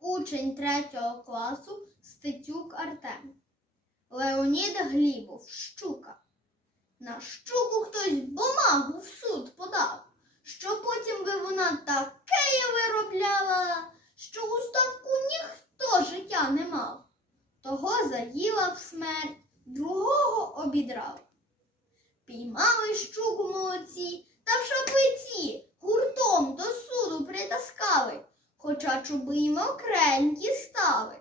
учень третього класу Стецюк Артем. Леонід Глібов, щука. На щуку хтось бумагу в суд подав, що потім би вона таке виробляла, що у ставку ніхто життя не мав. Того заїла в смерть, другого обідрав. Піймали щуку молодці та в чуби й мокренькі стали.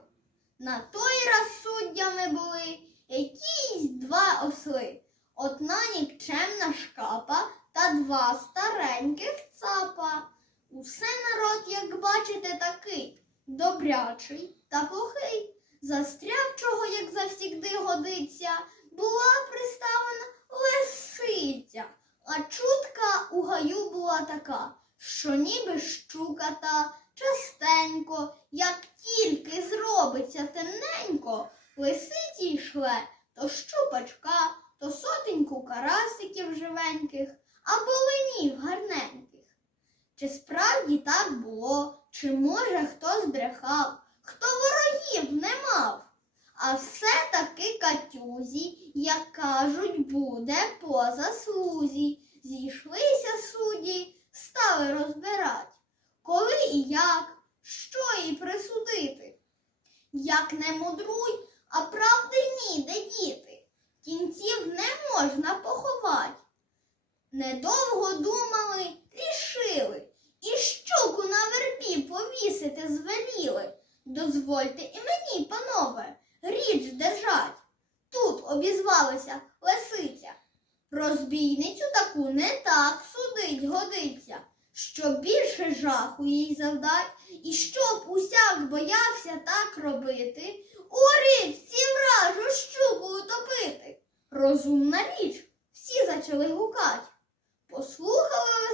На той раз суддями були якісь два осли, одна нікчемна шкапа та два стареньких цапа. Усе народ, як бачите, такий добрячий та плохий. Застряг чого, як завсігди годиться, була приставлена лисиця, а чутка у гаю була така, що ніби щука та частенько, як тільки зробиться темненько, лисиці йшле то щупачка, то сотеньку карасиків живеньких, або ленів гарненьких. Чи справді так було, чи може хто збрехав, хто ворогів не мав? А все-таки Катюзі, як кажуть, буде по заслузі. Зійшлися судді, стали розбирать, коли і як, що їй присудити. Як не мудруй, а правди ніде діти, кінців не можна поховать. Недовго думали, рішили, і щуку на вербі повісити звеліли. Дозвольте і мені, панове, річ держать. Тут обізвалася лисиця. Розбійницю таку не так судить годиться, щоб більше жаху їй завдать, і щоб усяк боявся так робити, у річці вражу щуку утопити. Розумна річ, всі зачали гукати. Послухали